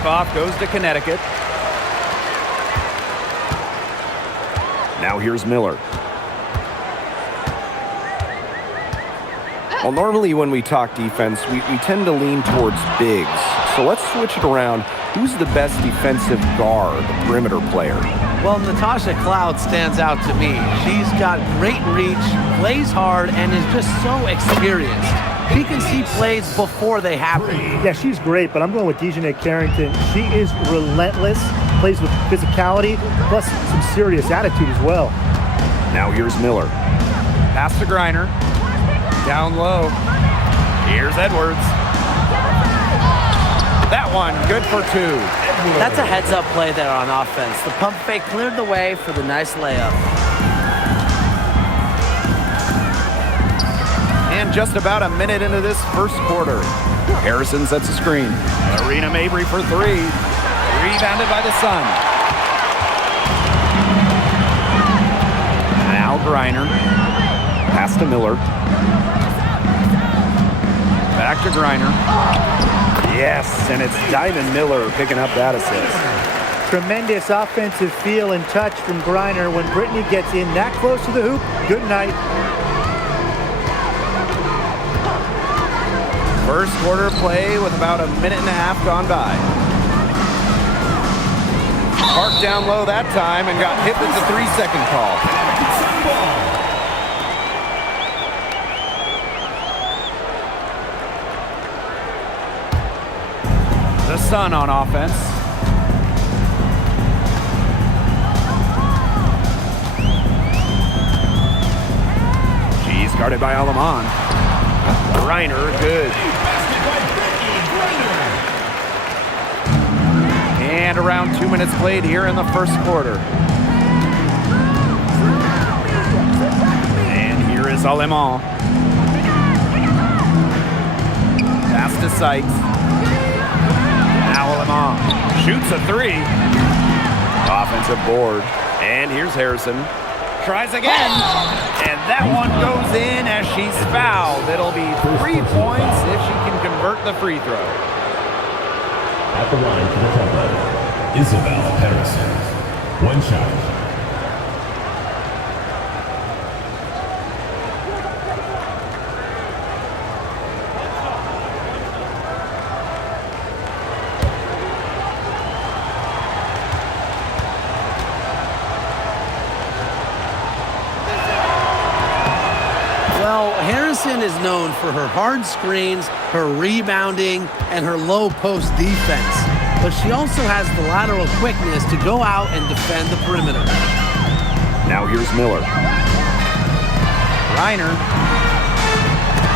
Tip-off goes to Connecticut. Now here's Miller. Well, normally when we talk defense, we tend to lean towards bigs. So let's switch it around. Who's the best defensive guard, perimeter player? Well, Natasha Cloud stands out to me. She's got great reach, plays hard, and is just so experienced. She can see plays before they happen. Yeah, she's great, but I'm going with Dejanay Carrington. She is relentless, plays with physicality, plus some serious attitude as well. Now here's Miller. Pass to Griner. Down low. Here's Edwards. That one, good for 2. That's a heads-up play there on offense. The pump fake cleared the way for the nice layup. And just about a minute into this first quarter. Harrison sets a screen. Arena Mabry for 3. Rebounded by the Sun. Now Griner. Pass to Miller. Back to Griner. Yes, and it's Diamond Miller picking up that assist. Tremendous offensive feel and touch from Griner. When Brittany gets in that close to the hoop, good night. First quarter play with about a minute and a half gone by. Parked down low that time and got hit with the 3-second call. The Sun on offense. She's guarded by Alaman. Griner, good. And around 2 minutes played here in the first quarter. And here is Alaman. Pass to Sykes. Now Alaman shoots a 3. Offensive board. And here's Harrison. Tries again. And that one goes in as she's fouled. It'll be 3 points if she can convert the free throw. At the line for the tempo, Isabel Harrison. 1 shot. Well, Harrison is known for her hard screens, her rebounding, and her low post defense. But she also has the lateral quickness to go out and defend the perimeter. Now here's Miller. Griner.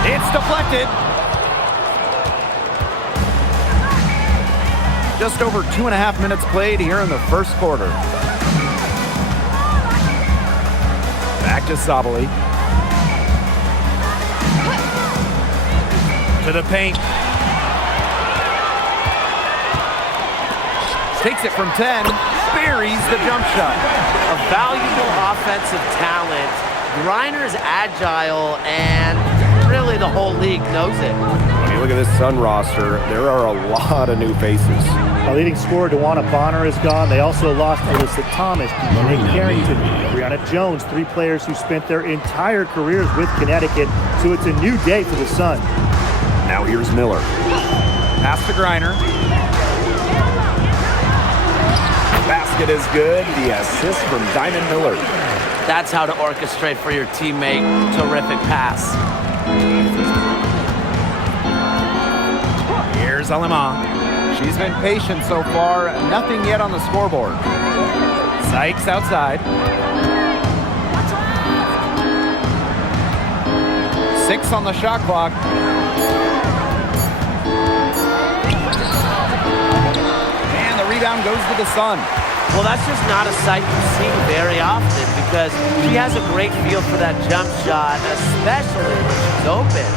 It's deflected. Just over 2.5 minutes played here in the first quarter. Back to Sabali. To the paint. Takes it from 10. Buries the jump shot. A valuable offensive talent. Griner is agile, and really the whole league knows it. When you look at this Sun roster, there are a lot of new faces. Our leading scorer, DeWanna Bonner, is gone. They also lost Alyssa Thomas, Dejanay Carrington, Brianna Jones, 3 players who spent their entire careers with Connecticut. So it's a new day for the Sun. Now here's Miller. Pass to Griner. Basket is good. The assist from Diamond Miller. That's how to orchestrate for your teammate. Terrific pass. Here's Alaman. She's been patient so far. Nothing yet on the scoreboard. Sykes outside. 6 on the shot clock. And the rebound goes to the Sun. Well, that's just not a sight you see very often because she has a great feel for that jump shot, especially when she's open.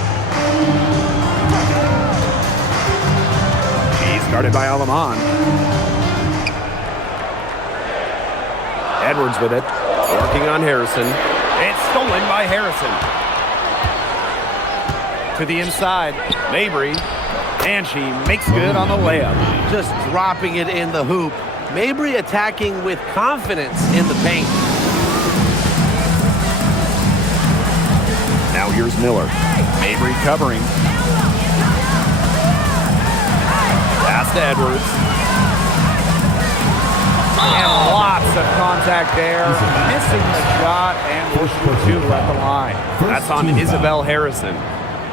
She's guarded by Alaman. Edwards with it. Working on Harrison. It's stolen by Harrison. To the inside, Mabry. And she makes good on the layup. Just dropping it in the hoop. Mabry attacking with confidence in the paint. Now here's Miller. Mabry covering. Pass to Edwards. And lots of contact there. Missing the shot, and will shoot two at the line. That's on Isabel Harrison.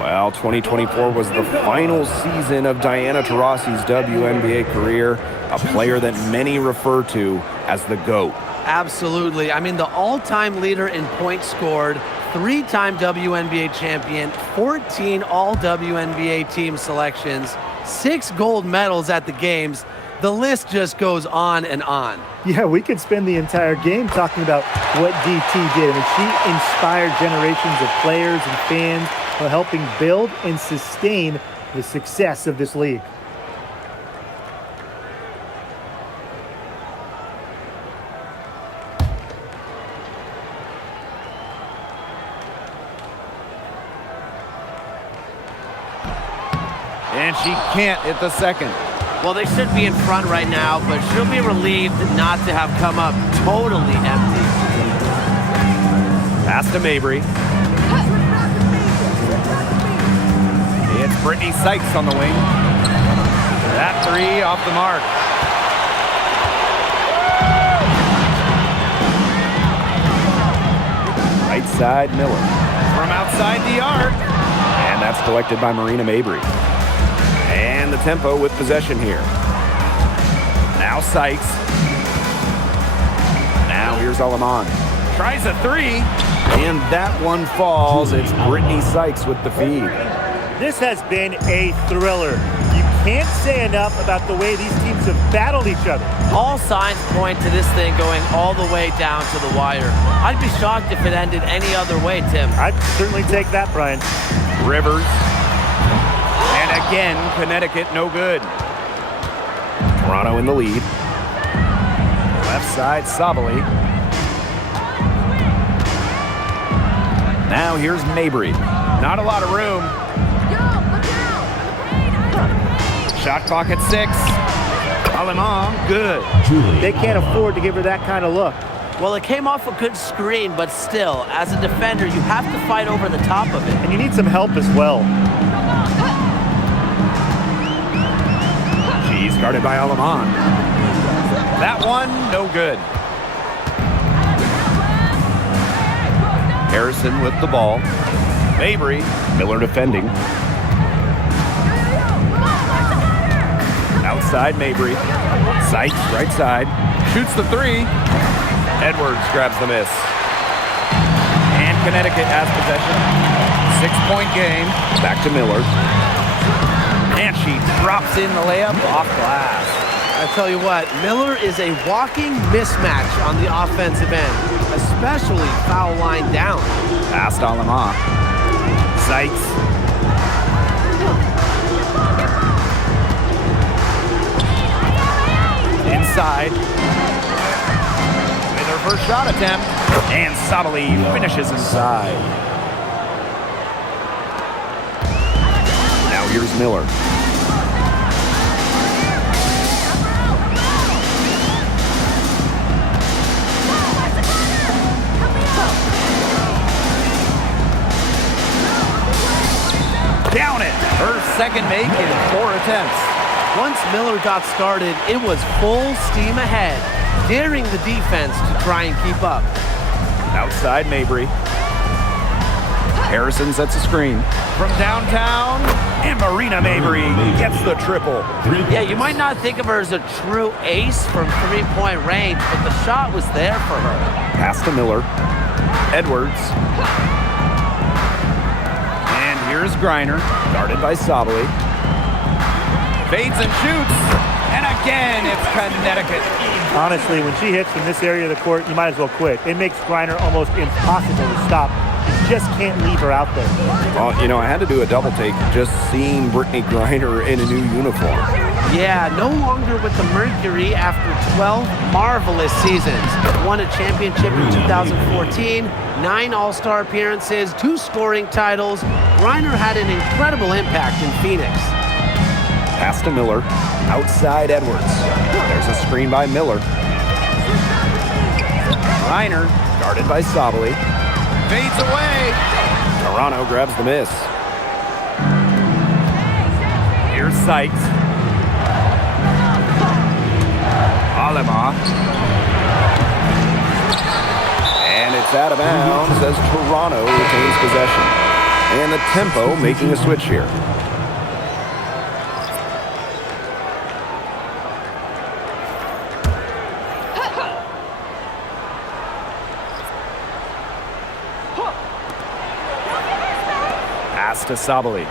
Well, 2024 was the final season of Diana Taurasi's WNBA career, a player that many refer to as the GOAT. Absolutely. I mean, the all-time leader in points scored, 3-time WNBA champion, 14 all-WNBA team selections, 6 gold medals at the games. The list just goes on and on. Yeah, we could spend the entire game talking about what DT did. I mean, she inspired generations of players and fans while helping build and sustain the success of this league. And she can't hit the second. Well, they should be in front right now, but she'll be relieved not to have come up totally empty. Pass to Mabry. It's Brittany Sykes on the wing. That three off the mark. Right side, Miller. From outside the arc. And that's collected by Marina Mabry. And the tempo with possession here. Now Sykes. Now here's Alaman. Tries a three. And that one falls. It's Brittany Sykes with the feed. This has been a thriller. You can't say enough about the way these teams have battled each other. All signs point to this thing going all the way down to the wire. I'd be shocked if it ended any other way, Tim. I'd certainly take that, Brian. Rivers. And again, Connecticut no good. Toronto in the lead. Left side, Sabali. Now here's Mabry. Not a lot of room. Shot clock at 6. Alemang, good. They can't afford to give her that kind of look. Well, it came off a good screen, but still, as a defender, you have to fight over the top of it. And you need some help as well. She's guarded by Alemang. That one, no good. Harrison with the ball. Mabry. Miller defending. Outside Mabry. Sykes, right side. Shoots the three. Edwards grabs the miss. And Connecticut has possession. 6-point game. Back to Miller. And she drops in the layup off glass. I tell you what, Miller is a walking mismatch on the offensive end, especially foul line down. Past Alemang. Sykes. Inside. With her first shot attempt. And Sabali finishes inside. Now here's Miller. Down it. Her second make in 4 attempts. Once Miller got started, it was full steam ahead, daring the defense to try and keep up. Outside Mabry. Harrison sets a screen. From downtown, and Marina Mabry gets the triple. Yeah, you might not think of her as a true ace from three-point range, but the shot was there for her. Pass to Miller. Edwards. And here's Griner. Guarded by Sabali. Fades and shoots. And again, it's Connecticut. Honestly, when she hits from this area of the court, you might as well quit. It makes Griner almost impossible to stop. You just can't leave her out there. Well, you know, I had to do a double take just seeing Brittany Griner in a new uniform. Yeah, no longer with the Mercury after 12 marvelous seasons. Won a championship in 2014, 9 All-Star appearances, 2 scoring titles. Griner had an incredible impact in Phoenix. Pass to Miller. Outside Edwards. There's a screen by Miller. Reiner, guarded by Sabali. Fades away. Toronto grabs the miss. Here's Sykes. Alema. And it's out of bounds as Toronto retains possession. And the Tempo making a switch here. Pass to Sabali.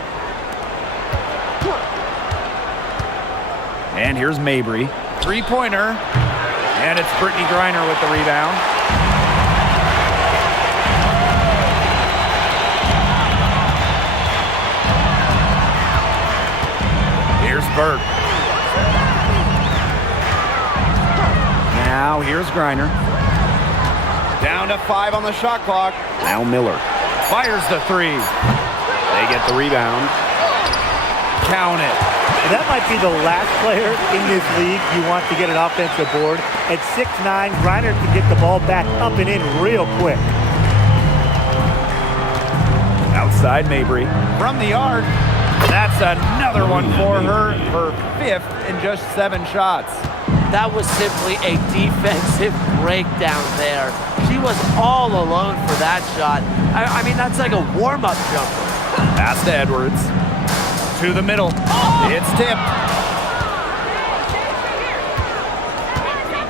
And here's Mabry. Three-pointer. And it's Brittany Griner with the rebound. Here's Burke. Now here's Griner. Down to 5 on the shot clock. Now Miller. Fires the three. They get the rebound. Count it. That might be the last player in this league you want to get an offensive board. At 6'9", Griner can get the ball back up and in real quick. Outside Mabry. From the arc. That's another one for her. Her 5th in just 7 shots. That was simply a defensive breakdown there. She was all alone for that shot. I mean, that's like a warm-up jumper. Pass to Edwards. To the middle. It's tipped.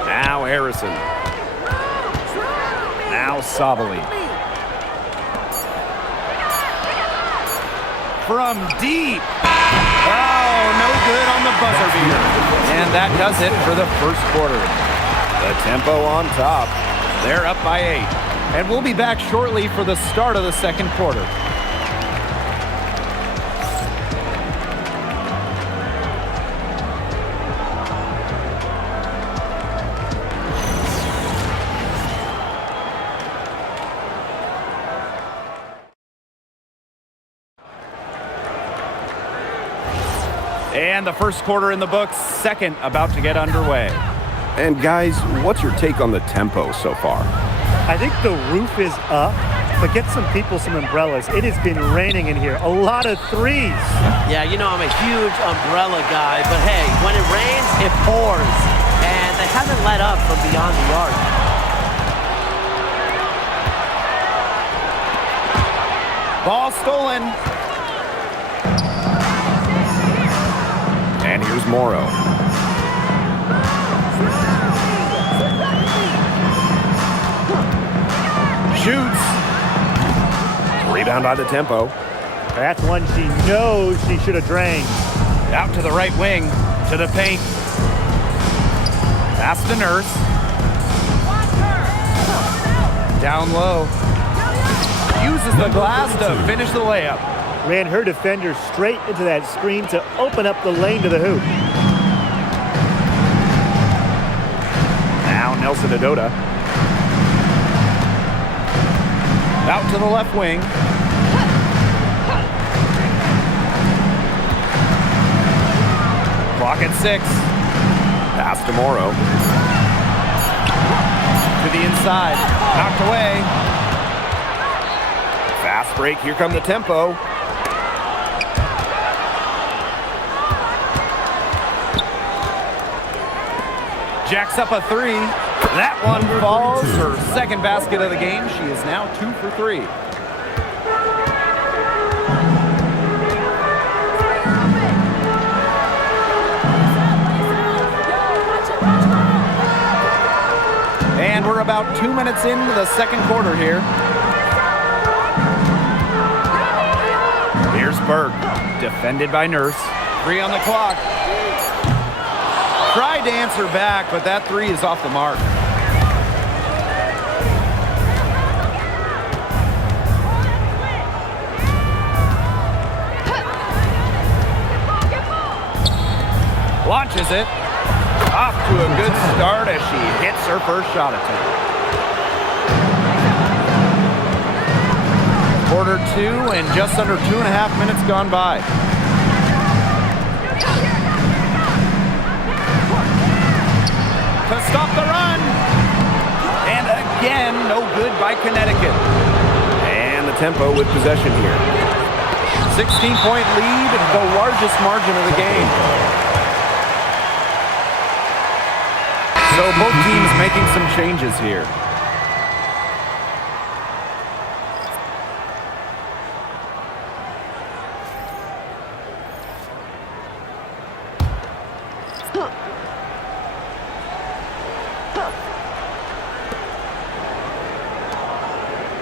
Now Harrison. Now Sabali. From deep. Oh, no good on the buzzer beater. And that does it for the first quarter. The Tempo on top. They're up by 8. And we'll be back shortly for the start of the second quarter. And the first quarter in the books, second about to get underway. And guys, what's your take on the Tempo so far? I think the roof is up, but get some people some umbrellas. It has been raining in here. A lot of threes. Yeah, you know I'm a huge umbrella guy, but hey, when it rains, it pours. And they haven't let up from beyond the arc. Ball stolen. And here's Morrow. Shoots. Rebound by the Tempo. That's one she knows she should have drained. Out to the right wing. To the paint. Pass to Nurse. Down low. Uses the glass to finish the layup. Ran her defender straight into that screen to open up the lane to the hoop. Now Nelson Adota. Out to the left wing. Clock at 6. Pass to Morrow. To the inside. Knocked away. Fast break. Here come the Tempo. Jacks up a 3. That one falls. Her second basket of the game. She is now 2 for 3. And we're about 2 minutes into the second quarter here. Here's Burke, defended by Nurse. 3 on the clock. Tried to answer back, but that 3 is off the mark. Launches it. Off to a good start as she hits her first shot attempt. Quarter 2 and just under 2.5 minutes gone by. to stop the run. And again, no good by Connecticut. And the tempo with possession here. 16-point lead, the largest margin of the game. So both teams making some changes here.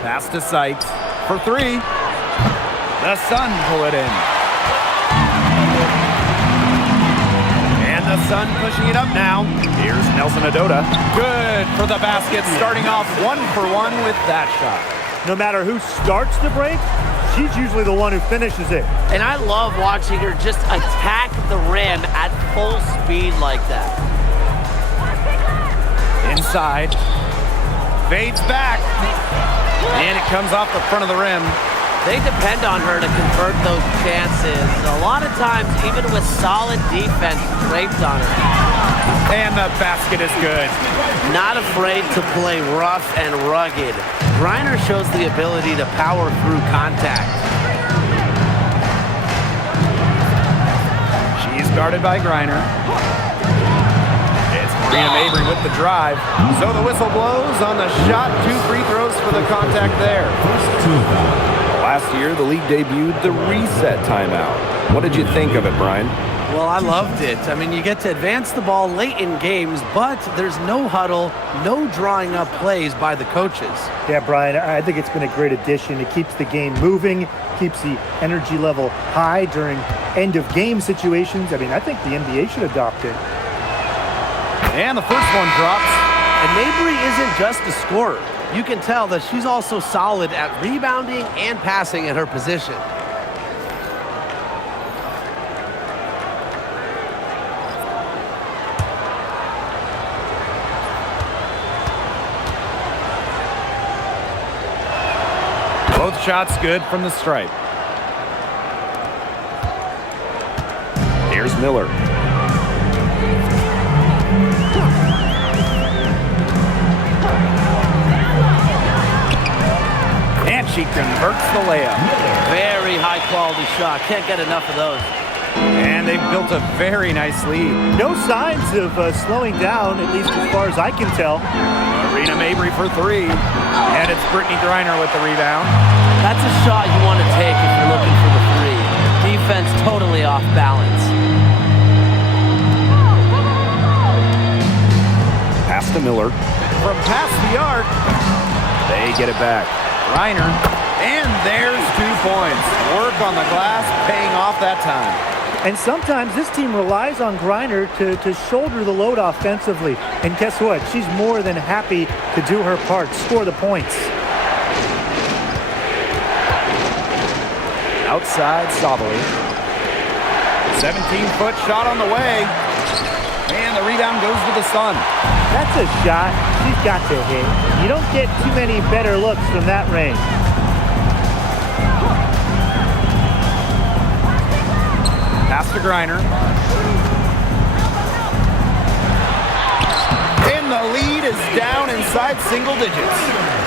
Pass to Sykes for three. The Sun pull it in. And the Sun pushing it up now. Here's Nelson Adota. Good for the basket, starting off 1-for-1 with that shot. No matter who starts the break, she's usually the one who finishes it. And I love watching her just attack the rim at full speed like that. Inside. Fades back. And it comes off the front of the rim. They depend on her to convert those chances. A lot of times, even with solid defense draped on her. And the basket is good. Not afraid to play rough and rugged. Griner shows the ability to power through contact. She's guarded by Griner. It's Marina Mabry with the drive. So the whistle blows on the shot. 2 free throws for the contact there. Last year, the league debuted the reset timeout. What did you think of it, Brian? Well, I loved it. I mean, you get to advance the ball late in games, but there's no huddle, no drawing up plays by the coaches. Yeah, Brian, I think it's been a great addition. It keeps the game moving, keeps the energy level high during end-of-game situations. I mean, I think the NBA should adopt it. And the first one drops. And Mabry isn't just a scorer. You can tell that she's also solid at rebounding and passing at her position. Both shots good from the stripe. Here's Miller. And she converts the layup. Very high quality shot. Can't get enough of those. And they've built a very nice lead. No signs of slowing down, at least as far as I can tell. Marina Mabry for three. And it's Brittany Griner with the rebound. That's a shot you want to take if you're looking for the three. Defense totally off balance. Pass to Miller. From past the arc. They get it back. Griner. And there's 2 points. Work on the glass, paying off that time. And sometimes this team relies on Griner to shoulder the load offensively. And guess what? She's more than happy to do her part, score the points. Outside, Sabali. 17-foot shot on the way. And the rebound goes to the Sun. That's a shot she's got to hit. You don't get too many better looks from that range. Pass to Griner. And the lead is down inside single digits.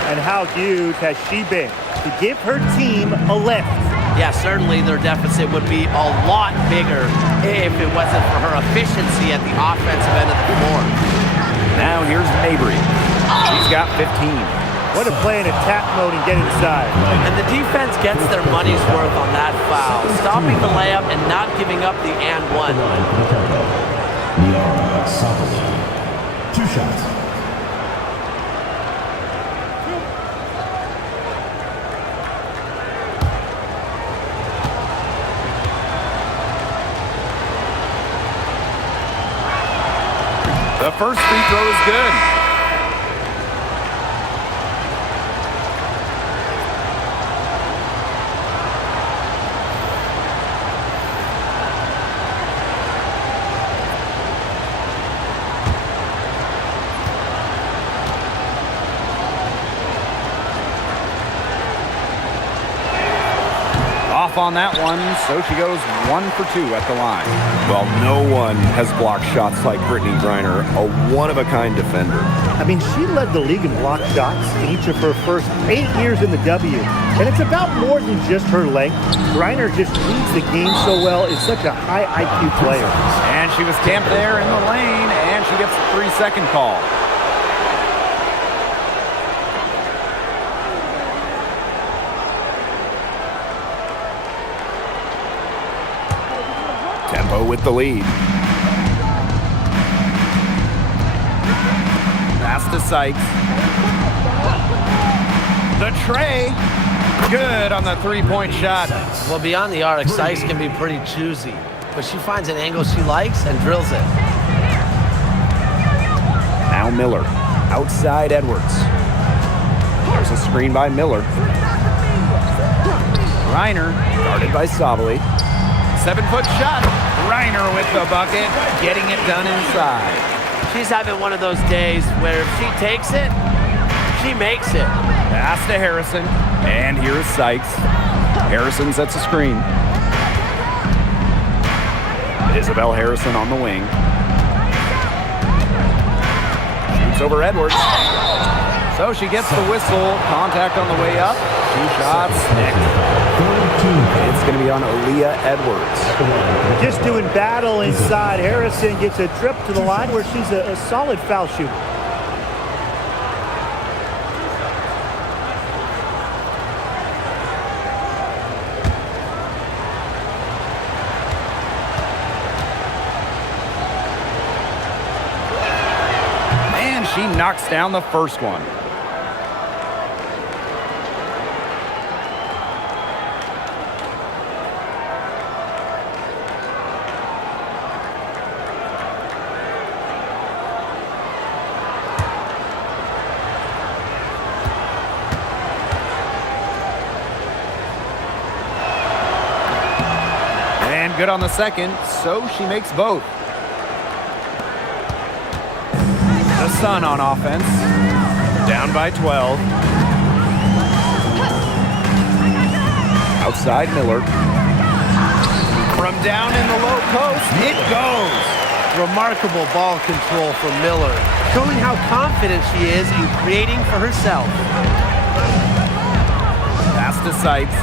And how huge has she been to give her team a lift? Yeah, certainly their deficit would be a lot bigger if it wasn't for her efficiency at the offensive end of the floor. Now here's Mabry. She's got 15. What a play in attack mode and get inside. And the defense gets their money's worth on that foul, stopping the layup and not giving up the and one. Niara Sabali. 2 shots. The first free throw is good. off on that one, so she goes 1 for 2 at the line. Well, no one has blocked shots like Brittany Griner, a one-of-a-kind defender. I mean, she led the league in block shots in each of her first 8 years in the W. And it's about more than just her length. Griner just reads the game so well, is such a high IQ player. And she was camped there in the lane, and she gets a 3-second call. Tempo with the lead. Pass to Sykes. The tray. Good on the three-point shot. Well, beyond the arc, Sykes can be pretty choosy, but she finds an angle she likes and drills it. Now Miller. Outside Edwards. There's a screen by Miller. Griner, Guarded by Sabali. 7-foot shot. Griner with the bucket, getting it done inside. She's having one of those days where if she takes it, she makes it. Pass to Harrison. And here's Sykes. Harrison sets a screen. Isabel Harrison on the wing. Shoots over Edwards. So she gets the whistle. Contact on the way up. 2 shots. It's going to be on Aaliyah Edwards. Just doing battle inside. Harrison gets a trip to the line where she's a solid foul shooter. And she knocks down the first one. And good on the second, so she makes both. The Sun on offense, down by 12. Outside Miller. From down in the low post, it goes. Remarkable ball control from Miller, showing how confident she is in creating for herself. Pass to Sykes.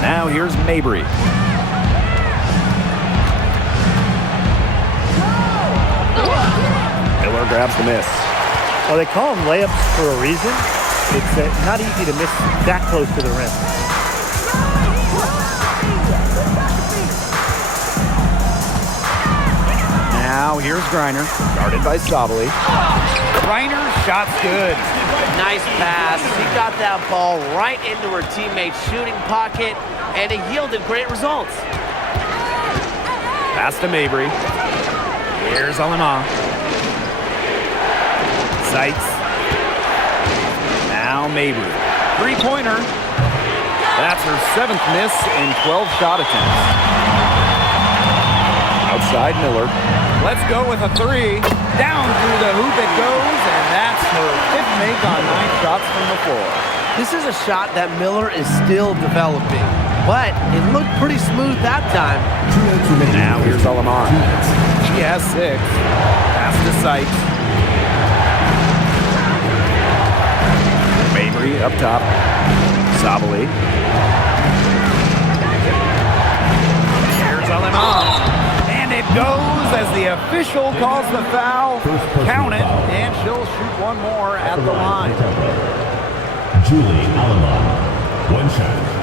Now here's Mabry. Miller grabs the miss. Well, they call them layups for a reason. It's not easy to miss that close to the rim. Now here's Griner. Guarded by Sabali. Griner, shot's good. Nice pass. She got that ball right into her teammate's shooting pocket, and it yielded great results. Pass to Mabry. Here's Alema. Sykes. Now Mabry. Three-pointer. That's her 7th miss in 12 shot attempts. Outside Miller. Let's go with a 3. Down through the hoop it goes, and that's her 5th make on 9 shots from the floor. This is a shot that Miller is still developing, but it looked pretty smooth that time. Now here's Alema. She has 6. Pass to Sykes. Mabry up top. Sabali. Here's Alema. And it goes as the official calls the foul. Count it, and she'll shoot one more at the line. Julie Alema, 1 shot.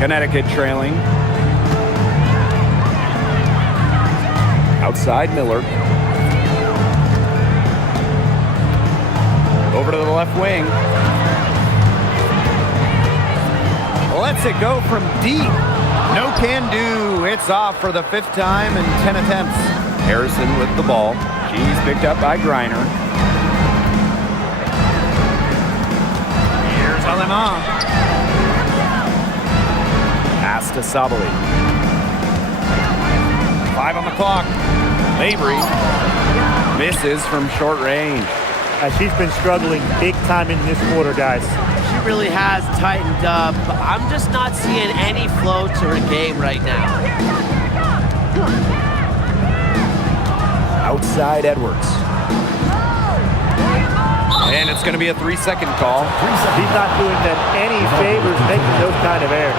Connecticut trailing. Outside Miller. Over to the left wing. Lets it go from deep. No can do. It's off for the 5th time in 10 attempts. Harrison with the ball. She's picked up by Griner. Alemán. Pass to Sabali. 5 on the clock. Mabry misses from short range. She's been struggling big time in this quarter, guys. She really has tightened up. I'm just not seeing any flow to her game right now. Outside Edwards. And it's going to be a 3-second call. He's not doing them any favors making those kind of errors.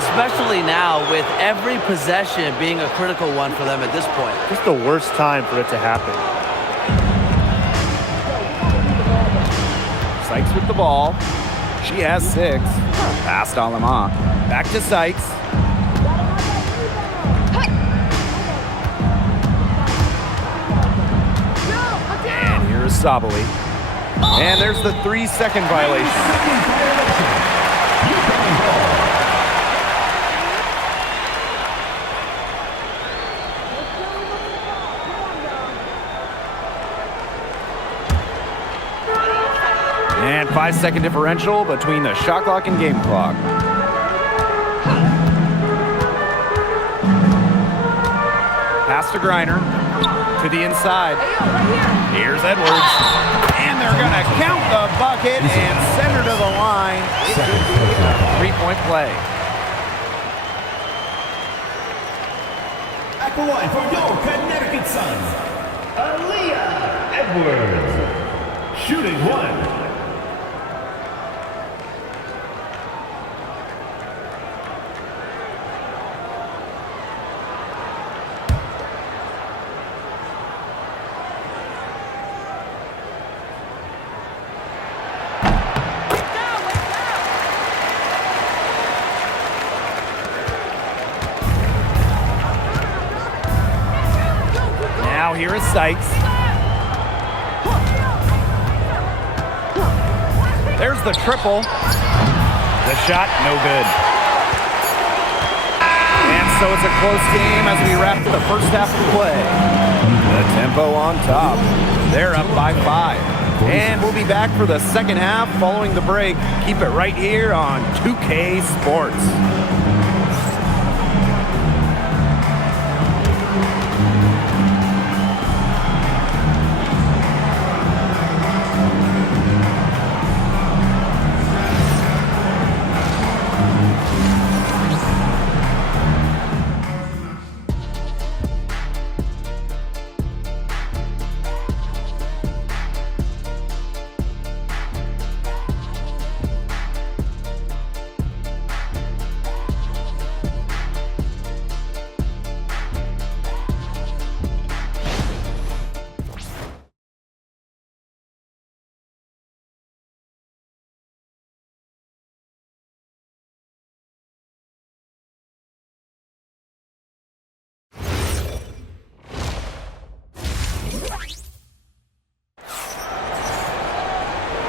Especially now with every possession being a critical one for them at this point. Just the worst time for it to happen. Sykes with the ball. She has 6. Pass to Alemán. Back to Sykes. And here's Sabali. And there's the 3-second violation. And 5-second differential between the shot clock and game clock. Pass to Griner. To the inside. Here's Edwards. And they're going to count the bucket and send her to the line. It could be a 3-point play. At the line for your Connecticut Suns, Aaliyah Edwards. Shooting 1. Now here is Sykes. There's the triple. The shot, no good. And so it's a close game as we wrap the first half of play. The Tempo on top. They're up by 5. And we'll be back for the second half following the break. Keep it right here on 2K Sports.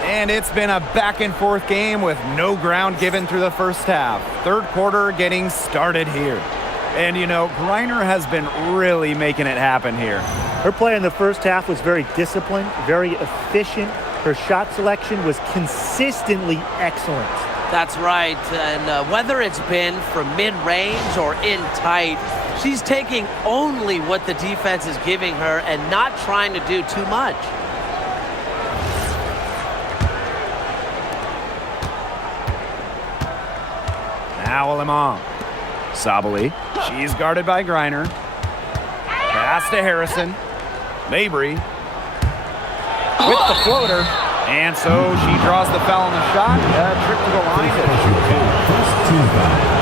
And it's been a back-and-forth game with no ground given through the first half. Third quarter getting started here. And, you know, Griner has been really making it happen here. Her play in the first half was very disciplined, very efficient. Her shot selection was consistently excellent. That's right. And whether it's been from mid-range or in tight, she's taking only what the defense is giving her and not trying to do too much. Now Alemán. Sabali. She's guarded by Griner. Pass to Harrison. Mabry. With the floater. And so she draws the foul on the shot. Trip to the line.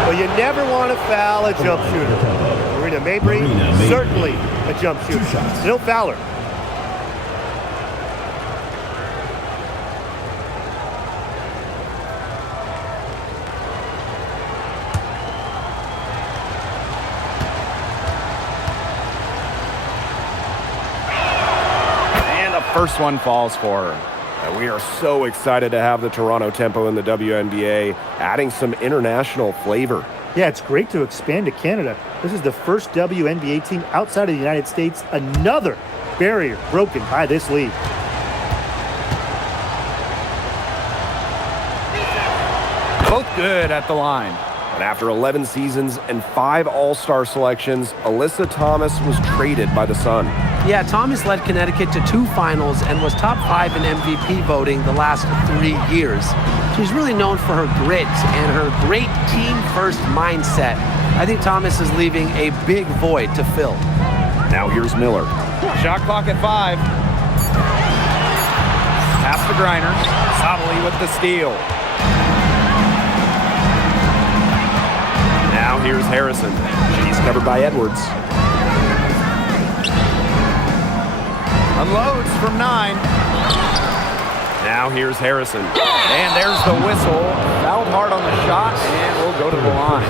Well, you never want to foul a jump shooter. Marina Mabry, certainly a jump shooter. Still foul her. First one falls for her. We are so excited to have the Toronto Tempo in the WNBA, adding some international flavor. Yeah, it's great to expand to Canada. This is the first WNBA team outside of the United States. Another barrier broken by this league. Both good at the line. But after 11 seasons and 5 All-Star selections, Alyssa Thomas was traded by the Sun. Yeah, Thomas led Connecticut to 2 finals and was top 5 in MVP voting the last 3 years. She's really known for her grit and her great team-first mindset. I think Thomas is leaving a big void to fill. Now here's Miller. Shot clock at 5. Pass to Griner. Sabali with the steal. Now here's Harrison. She's covered by Edwards. Unloads from 9. Now here's Harrison. And there's the whistle. Fouled hard on the shot, and we'll go to the line.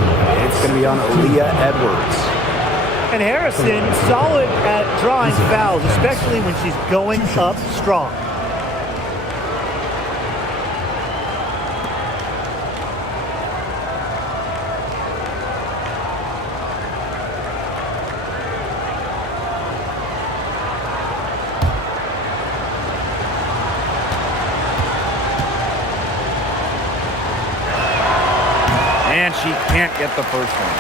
It's going to be on Aaliyah Edwards. And Harrison, solid at drawing fouls, especially when she's going up strong. And she can't get the first one.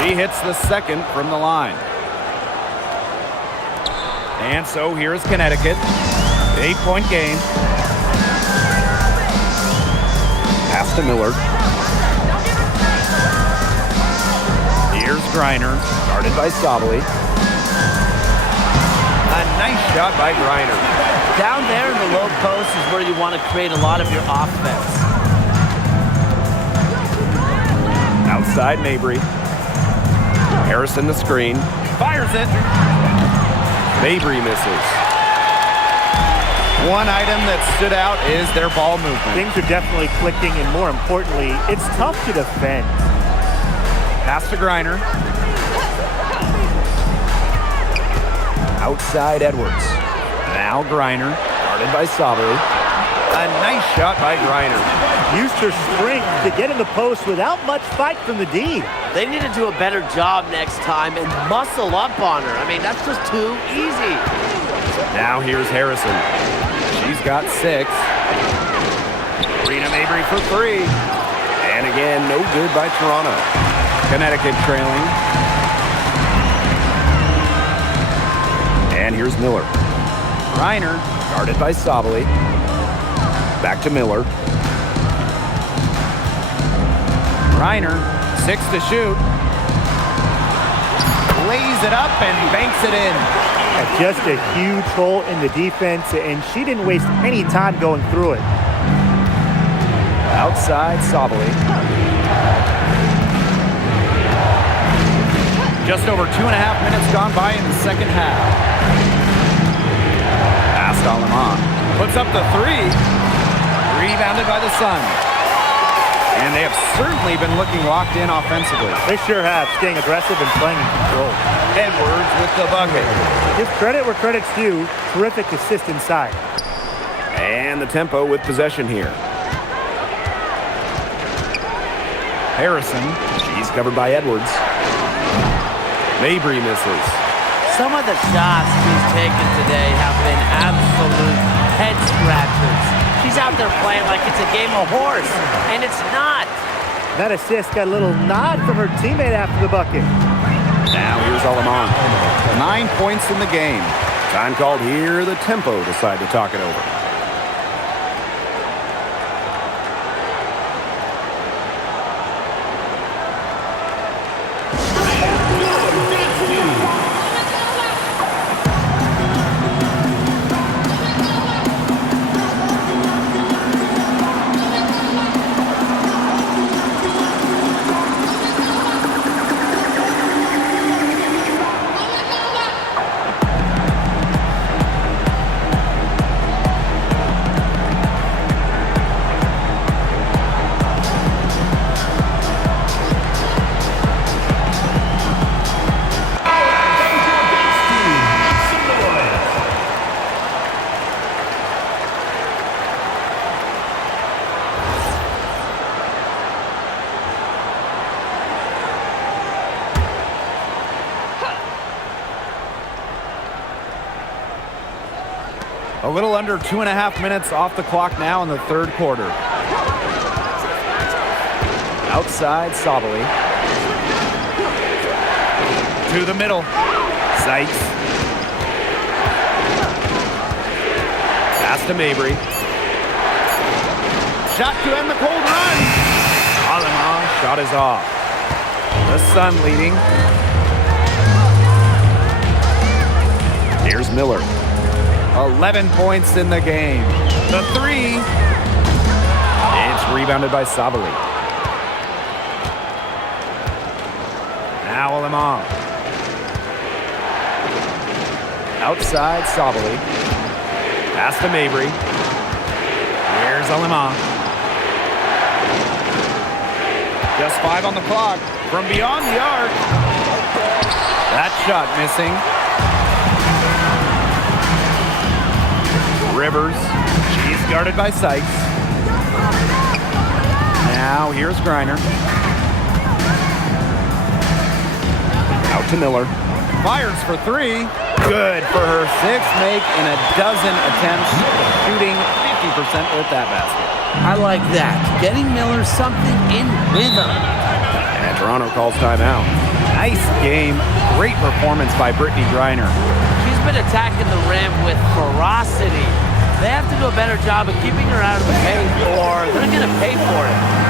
She hits the second from the line. And so here's Connecticut. 8-point game. Pass to Miller. Here's Griner. Guarded by Sabali. A nice shot by Griner. Down there in the low post is where you want to create a lot of your offense. Outside Mabry. Harrison the screen. Fires it. Mabry misses. One item that stood out is their ball movement. Things are definitely clicking, and more importantly, it's tough to defend. Pass to Griner. Outside Edwards. Now Griner. Guarded by Sabali. A nice shot by Griner. Used her strength to get in the post without much fight from the D. They need to do a better job next time and muscle up on her. I mean, that's just too easy. Now here's Harrison. She's got 6. Rena Mabry for 3. And again, no good by Toronto. Connecticut trailing. And here's Miller. Griner. Guarded by Sabali. Back to Miller. Griner. 6 to shoot. Lays it up and banks it in. Just a huge hole in the defense, and she didn't waste any time going through it. Outside Sabali. Just over 2.5 minutes gone by in the second half. Pass to Aleman. Puts up the 3. Rebounded by the Sun. And they have certainly been looking locked in offensively. They sure have, staying aggressive and playing in control. Edwards with the bucket. Give credit where credit's due. Terrific assist inside. And the tempo with possession here. Harrison. She's covered by Edwards. Mabry misses. Some of the shots she's taken today have been absolute head scratchers. She's out there playing like it's a game of horse, and it's not. That assist got a little nod from her teammate after the bucket. Now here's Aleman. 9 points in the game. Time called here. The tempo decide to talk it over. A little under 2.5 minutes off the clock now in the third quarter. Outside, Sabali. To the middle. Sykes. Pass to Mabry. Shot to end the cold run. Alema, shot is off. The Sun leading. Here's Miller. 11 points in the game. The three. It's rebounded by Sabali. Now Alema. Outside, Sabali. Pass to Mabry. Here's Alema. Just 5 on the clock. From beyond the arc. That shot missing. Rivers. She's guarded by Sykes. Now here's Griner. Out to Miller. Fires for 3. Good for her 6th make in a dozen attempts, shooting 50% with that basket. I like that. Getting Miller something in rhythm. And Toronto calls timeout. Nice game. Great performance by Brittany Griner. She's been attacking the rim with ferocity. They have to do a better job of keeping her out of the paint, or they're going to pay for it.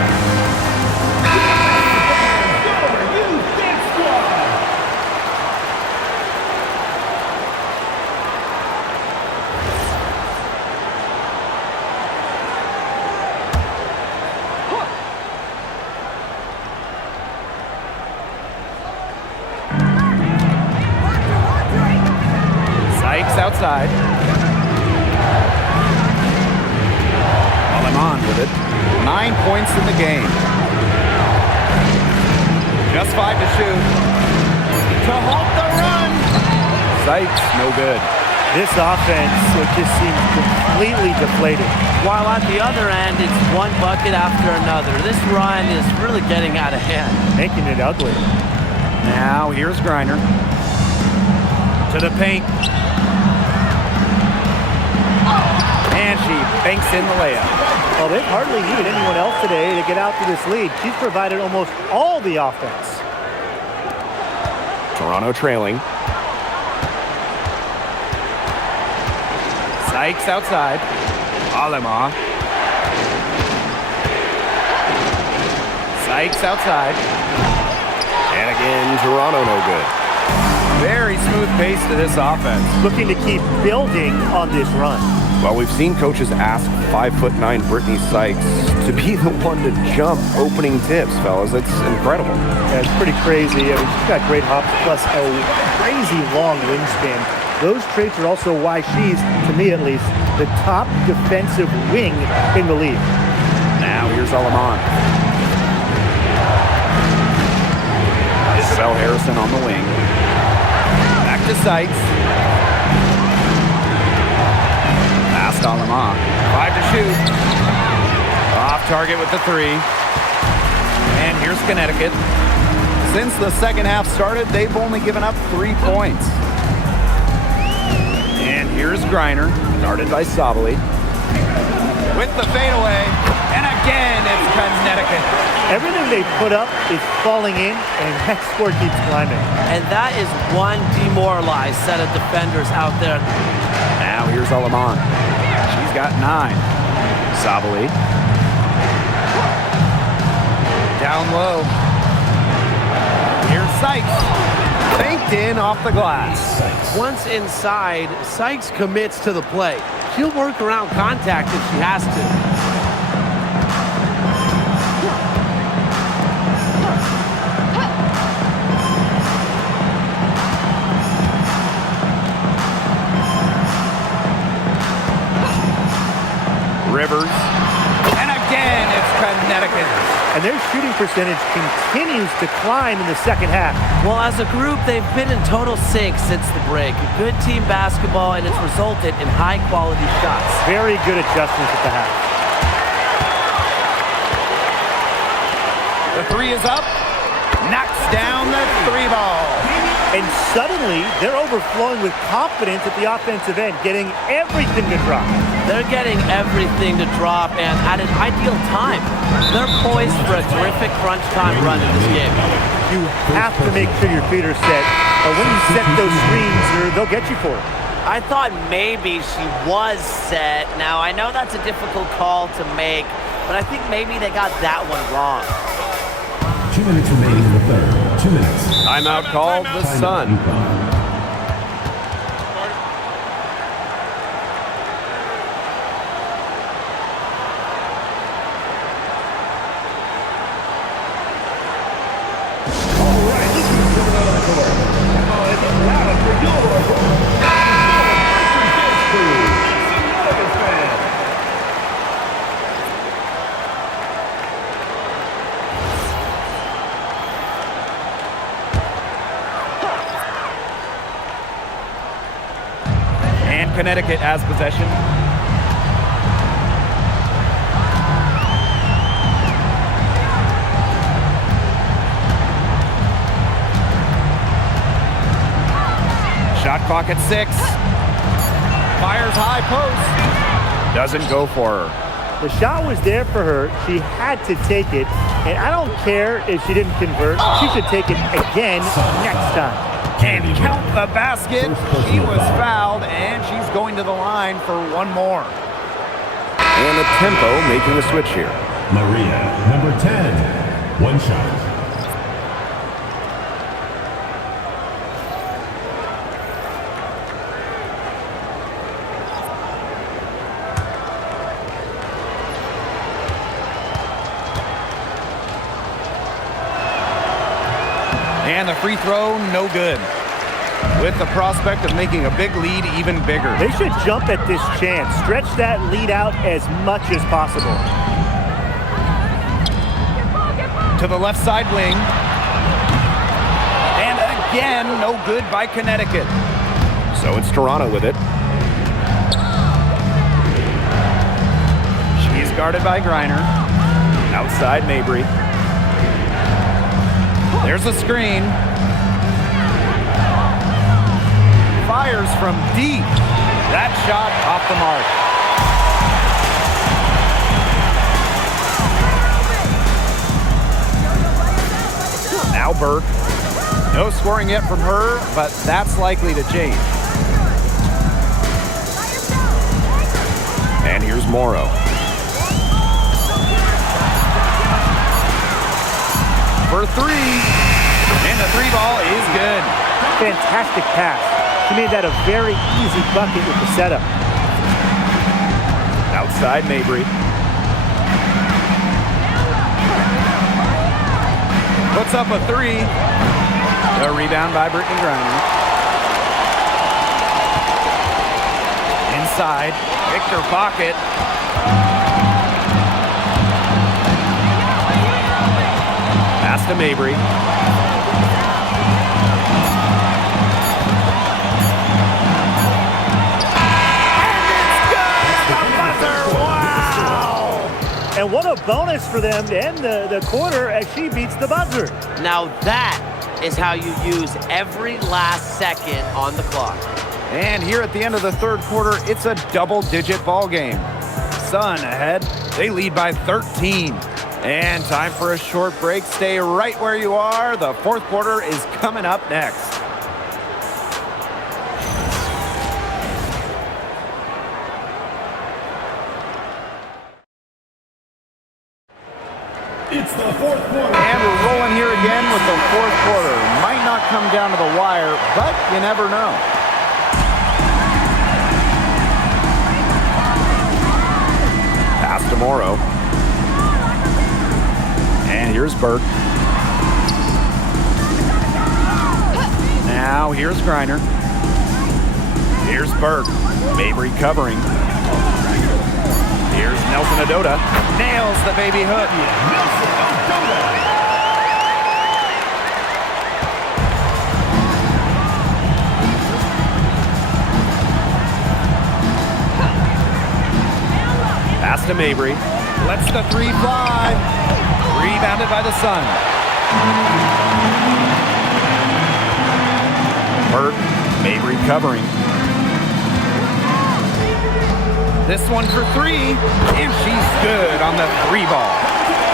Sykes outside. Alema with it. 9 points in the game. Just 5 to shoot. To halt the run. Sykes, no good. This offense, it just seems completely deflated. While at the other end, it's one bucket after another. This run is really getting out of hand. Making it ugly. Now here's Griner. To the paint. And she banks in the layup. Well, they've hardly needed anyone else today to get out to this lead. She's provided almost all the offense. Toronto trailing. Sykes outside. Alema. Sykes outside. And again, Toronto no good. Very smooth pace to this offense. Looking to keep building on this run. Well, we've seen coaches ask 5'9" Brittany Sykes to be the one to jump opening tips, fellas. It's incredible. Yeah, it's pretty crazy. I mean, she's got great hops plus a crazy long wingspan. Those traits are also why she's, to me at least, the top defensive wing in the league. Now here's Alema. Isabel Harrison on the wing. Back to Sykes. Past Alema. 5 to shoot. Off target with the 3. And here's Connecticut. Since the second half started, they've only given up 3 points. And here's Griner, guarded by Sabali. With the fadeaway. And again, it's Connecticut. Everything they put up is falling in, and that score keeps climbing. And that is one demoralized set of defenders out there. Now here's Alema. She's got 9. Sabali. Down low. Here's Sykes. Banked in off the glass. Once inside, Sykes commits to the play. She'll work around contact if she has to. Rivers. And again, it's Connecticut. And their shooting percentage continues to climb in the second half. Well, as a group, they've been in total sync since the break. Good team basketball, and it's resulted in high-quality shots. Very good adjustments at the half. The 3 is up. Knocks down the 3 ball. And suddenly, they're overflowing with confidence at the offensive end, getting everything to drop. They're getting everything to drop, and at an ideal time. They're poised for a terrific crunch time run in this game. You have to make sure your feet are set. But when you set those screens, they'll get you for it. I thought maybe she was set. Now, I know that's a difficult call to make, but I think maybe they got that one wrong. 2 minutes remaining in the third. 2 minutes. Timeout called the Sun. And Connecticut has possession. Shot clock at 6. Fires high post. Doesn't go for her. The shot was there for her. She had to take it. And I don't care if she didn't convert. She should take it again next time. And count the basket. She was fouled, and she's going to the line for one more. And the tempo making a switch here. Maria, number 10. One shot. And the free throw, no good. With the prospect of making a big lead even bigger. They should jump at this chance. Stretch that lead out as much as possible. To the left side wing. And again, no good by Connecticut. So it's Toronto with it. She's guarded by Griner. Outside Mabry. There's a screen. Fires from deep. That shot off the mark. Now Burke. No scoring yet from her, but that's likely to change. And here's Morrow. For 3. And the 3 ball is good. Fantastic pass. She made that a very easy bucket with the setup. Outside Mabry. Puts up a 3. A rebound by Brittany Griner. Inside. Victor pocket. Pass to Mabry. And what a bonus for them to end the quarter as she beats the buzzer. Now that is how you use every last second on the clock. And here at the end of the third quarter, it's a double-digit ball game. Sun ahead. They lead by 13. And time for a short break. Stay right where you are. The fourth quarter is coming up next. It's the fourth quarter. And we're rolling here again with the fourth quarter. Might not come down to the wire, but you never know. Pass to Morrow. And here's Burke. Now here's Griner. Here's Burke. Mabry covering. Here's Nelson Adota. Nails the baby hook. Pass to Mabry. Lets the 3 fly. Rebounded by the Sun. Burke, Mabry covering. This one for three, and she's good on the three ball.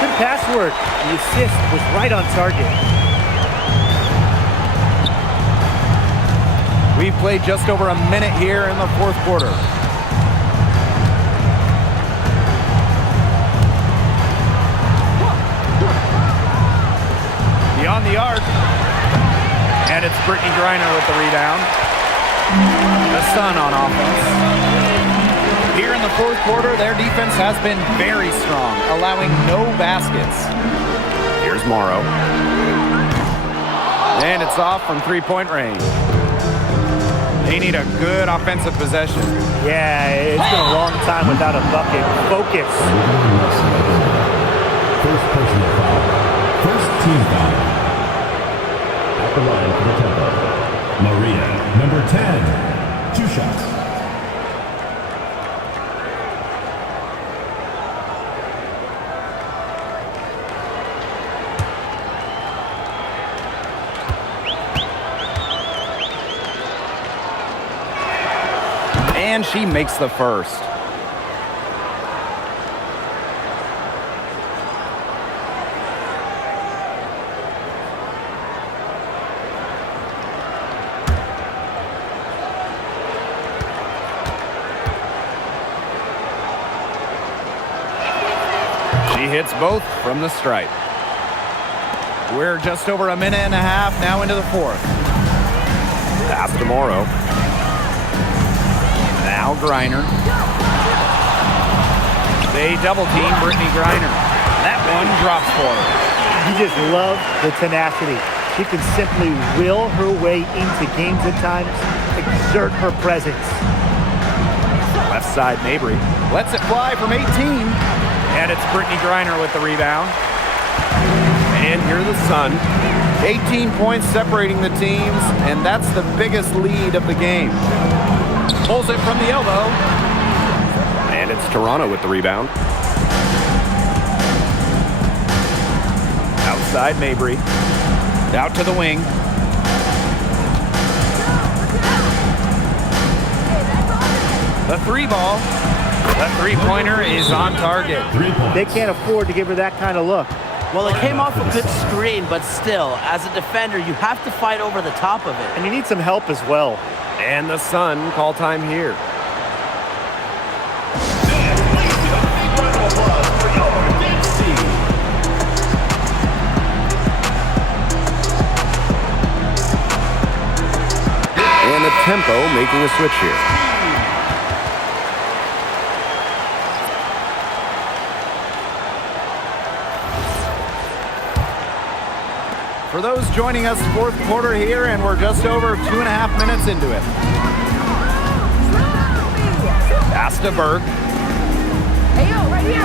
Good pass work. The assist was right on target. We've played just over a minute here in the fourth quarter. Beyond the arc. And it's Brittany Griner with the rebound. The Sun on offense. Here in the fourth quarter, their defense has been very strong, allowing no baskets. Here's Morrow. And it's off from three-point range. They need a good offensive possession. Yeah, it's been a long time without a bucket. Focus. First personal foul. First team foul. At the line for the tempo. Maria, number 10. 2 shots. And she makes the first. She hits both from the stripe. We're just over a minute and a half now into the fourth. Pass to Morrow. Now Griner. They double team Brittany Griner. That one drops for her. You just love the tenacity. She can simply will her way into games at times, exert her presence. Left side Mabry lets it fly from 18. And it's Brittany Griner with the rebound. And here the Sun. 18 points separating the teams, and that's the biggest lead of the game. Pulls it from the elbow. And it's Toronto with the rebound. Outside Mabry. Out to the wing. The three ball. The three-pointer is on target. They can't afford to give her that kind of look. Well, it came off a good screen, but still, as a defender, you have to fight over the top of it. And you need some help as well. And the Sun call time here. And the tempo making a switch here. For those joining us, fourth quarter here, and we're just over 2.5 minutes into it. Pass to Burke. Hey, yo, right here.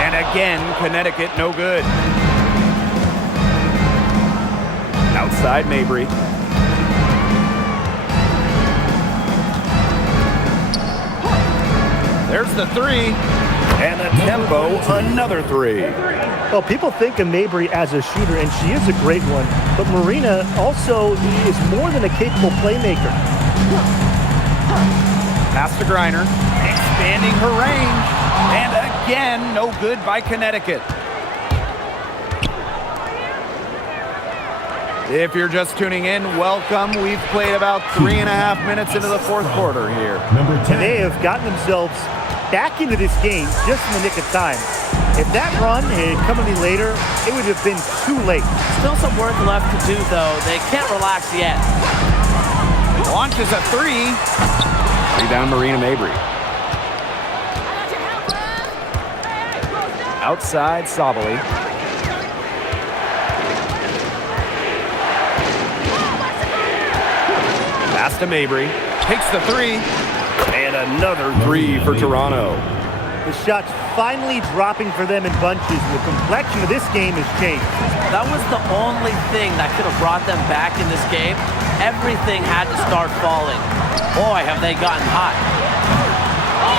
And again, Connecticut no good. Outside Mabry. There's the three. And the tempo, another three. Well, people think of Mabry as a shooter, and she is a great one. But Marina also is more than a capable playmaker. Pass to Griner, expanding her range. And again, no good by Connecticut. If you're just tuning in, welcome. We've played about 3.5 minutes into the fourth quarter here. Number 10. They have gotten themselves back into this game just in the nick of time. If that run had come any later, it would have been too late. Still some work left to do, though. They can't relax yet. Launches a three. Rebound Marina Mabry. Outside Sabali. Pass to Mabry. Takes the three. And another three for Toronto. The shot's finally dropping for them in bunches, and the complexion of this game has changed. That was the only thing that could have brought them back in this game. Everything had to start falling. Boy, have they gotten hot.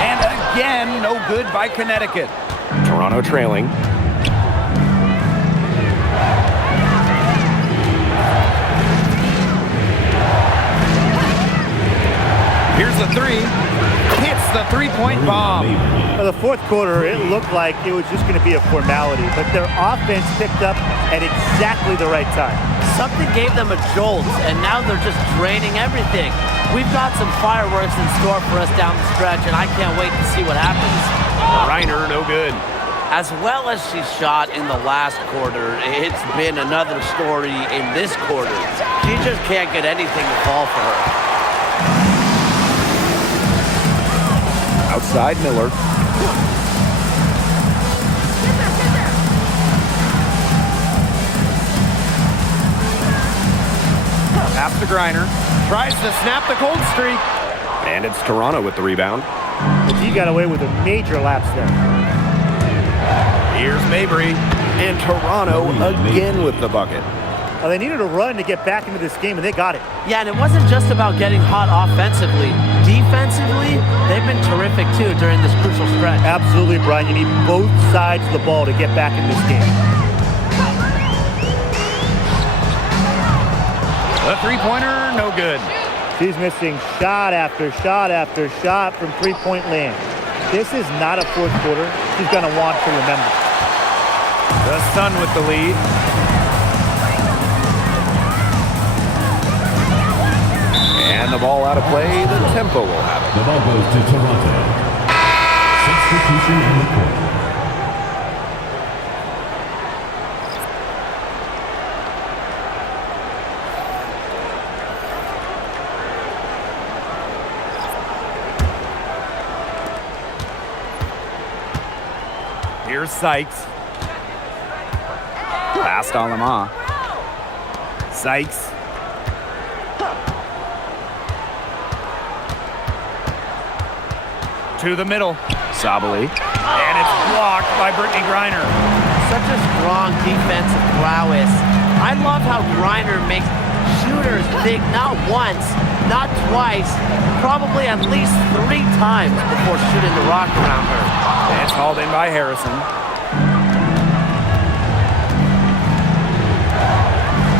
And again, no good by Connecticut. Toronto trailing. the three. Hits the three-point bomb. For the fourth quarter, it looked like it was just going to be a formality, but their offense picked up at exactly the right time. Something gave them a jolt, and now they're just draining everything. We've got some fireworks in store for us down the stretch, and I can't wait to see what happens. Reiner, no good. As well as she shot in the last quarter, it's been another story in this quarter. She just can't get anything to fall for her. Outside Miller. Pass to Griner. Tries to snap the cold streak. And it's Toronto with the rebound. He got away with a major lapse there. Here's Mabry. And Toronto again with the bucket. Well, they needed a run to get back into this game, and they got it. Yeah, and it wasn't just about getting hot offensively. Defensively, they've been terrific, too, during this crucial stretch. Absolutely, Brian. You need both sides of the ball to get back in this game. The three-pointer, no good. She's missing shot after shot after shot from three-point land. This is not a fourth quarter she's going to want to remember. The Sun with the lead. And the ball out of play. The tempo will have it. The ball goes to Toronto. Substitution on the court. Here's Sykes. Pass to Alama. Sykes. To the middle. Sabali. And it's blocked by Brittany Griner. Such a strong defensive prowess. I love how Griner makes shooters think not once, not twice, probably at least 3 times before shooting the rock around her. It's hauled in by Harrison.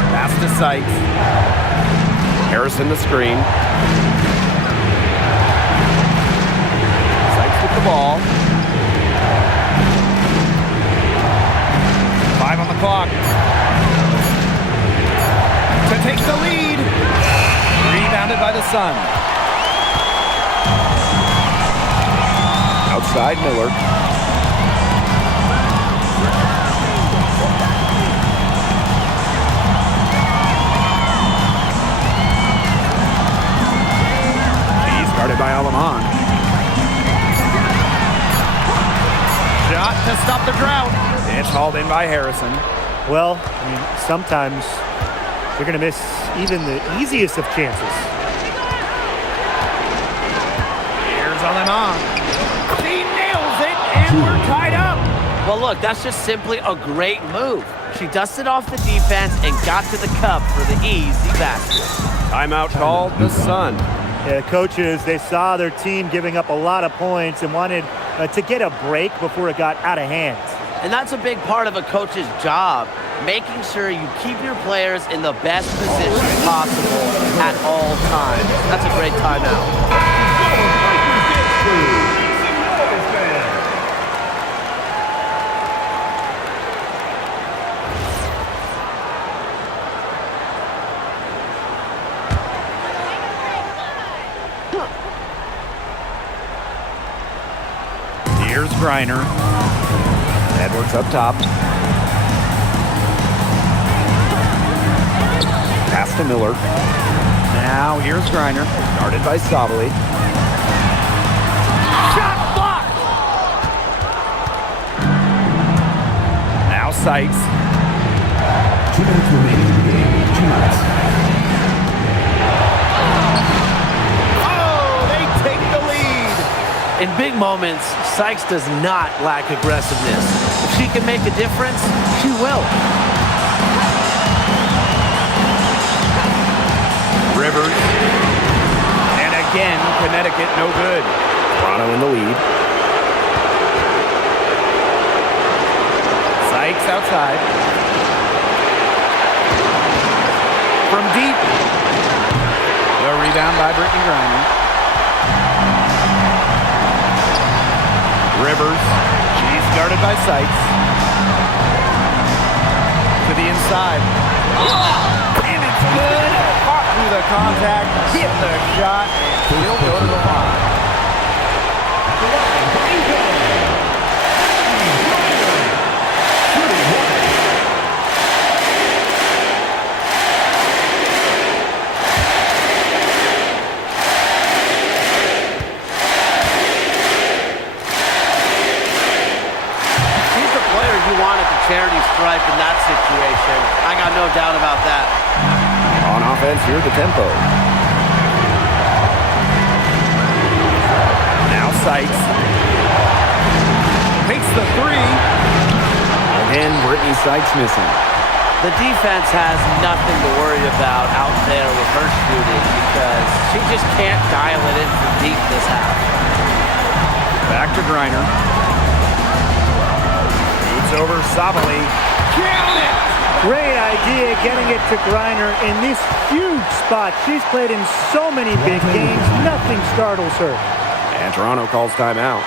Pass to Sykes. Harrison the screen. Sykes with the ball. 5 on the clock. To take the lead. Rebounded by the Sun. Outside Miller. He's guarded by Alaman. Shot to stop the drought. It's hauled in by Harrison. Well, I mean, sometimes you're going to miss even the easiest of chances. Here's Alaman. She nails it, and we're tied up. Well, look, that's just simply a great move. She dusted off the defense and got to the cup for the easy basket. Timeout called the Sun. Yeah, coaches, they saw their team giving up a lot of points and wanted to get a break before it got out of hand. And that's a big part of a coach's job, making sure you keep your players in the best position possible at all times. That's a great timeout. Here's Griner. Edwards up top. Pass to Miller. Now here's Griner. Guarded by Sabali. Shot blocked! Now Sykes. 2 minutes remaining in the game. 2 minutes. Oh, they take the lead. In big moments, Sykes does not lack aggressiveness. If she can make a difference, she will. Rivers. And again, Connecticut no good. Toronto in the lead. Sykes outside. From deep. The rebound by Brittany Griner. Guarded by Sykes. To the inside. And it's good. Fought through the contact. Hit the shot. And he'll go to the line. Charity stripe in that situation. I got no doubt about that. On offense, here's the tempo. Now Sykes. Takes the three. Again, Brittany Sykes missing. The defense has nothing to worry about out there with her shooting because she just can't dial it in from deep this half. Back to Griner. Over Sabali. Count it! Great idea getting it to Griner in this huge spot. She's played in so many big games. Nothing startles her. And Toronto calls timeout.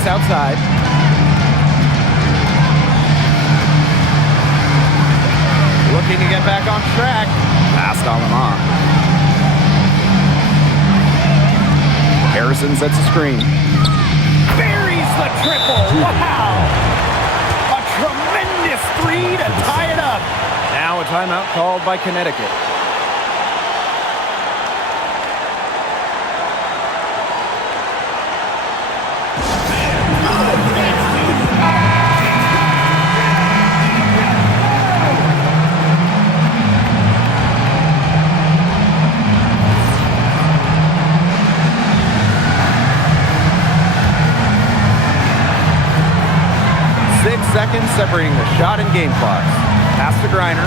Outside. Looking to get back on track. Passed on them off. Harrison sets a screen. Buries the triple. Wow. A tremendous three to tie it up. Now a timeout called by Connecticut. Seconds separating the shot and game clock. Pass to Griner.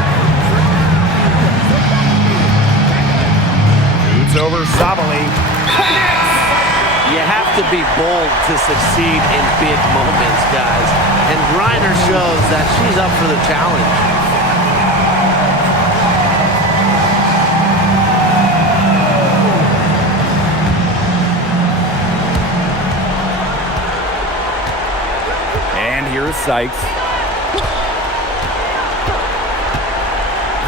Shoots over Sabali. Connects! You have to be bold to succeed in big moments, guys. And Griner shows that she's up for the challenge. Here's Sykes.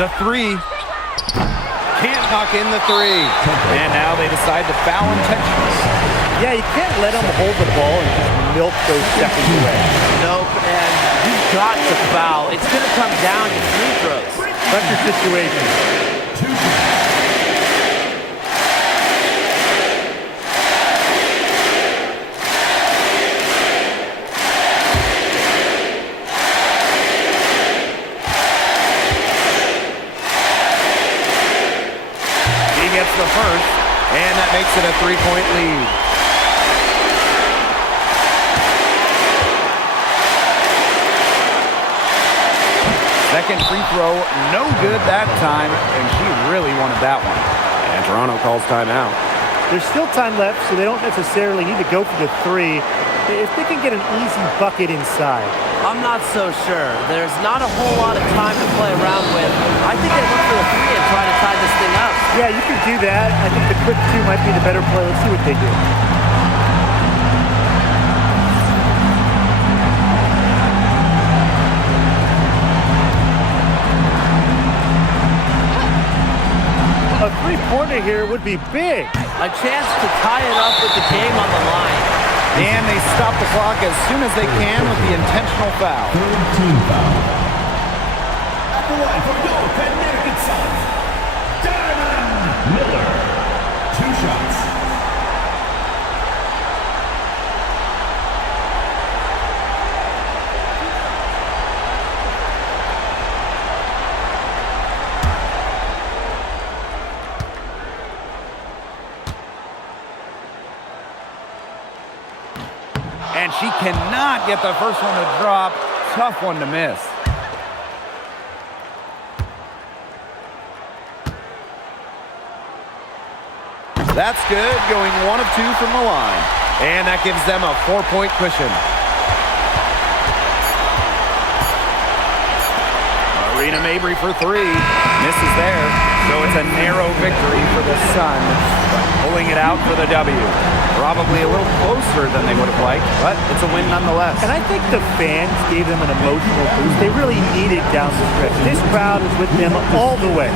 The three. Can't knock in the three. And now they decide to foul intentionally. Yeah, you can't let them hold the ball and just milk those seconds away. Nope, and you've got to foul. It's going to come down to free throws. That's your situation. The first, and that makes it a three-point lead. Second free throw, no good that time, and she really wanted that one. And Toronto calls timeout. There's still time left, so they don't necessarily need to go for the three if they can get an easy bucket inside. I'm not so sure. There's not a whole lot of time to play around with. I think they look for the three and try to tie this thing up. Yeah, you can do that. I think the quick two might be the better play. Let's see what they do. A three-pointer here would be big. A chance to tie it up with the game on the line. And they stop the clock as soon as they can with the intentional foul. Third team foul. At the line for your Connecticut Suns, Diamond Miller. 2 shots. And she cannot get the first one to drop. Tough one to miss. That's good, going 1 of 2 from the line. And that gives them a 4-point cushion. Marina Mabry for 3. Misses there. So it's a narrow victory for the Sun, but pulling it out for the W. Probably a little closer than they would have liked, but it's a win nonetheless. And I think the fans gave them an emotional boost. They really needed down the stretch. This crowd is with them all the way.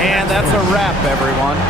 And that's a wrap, everyone.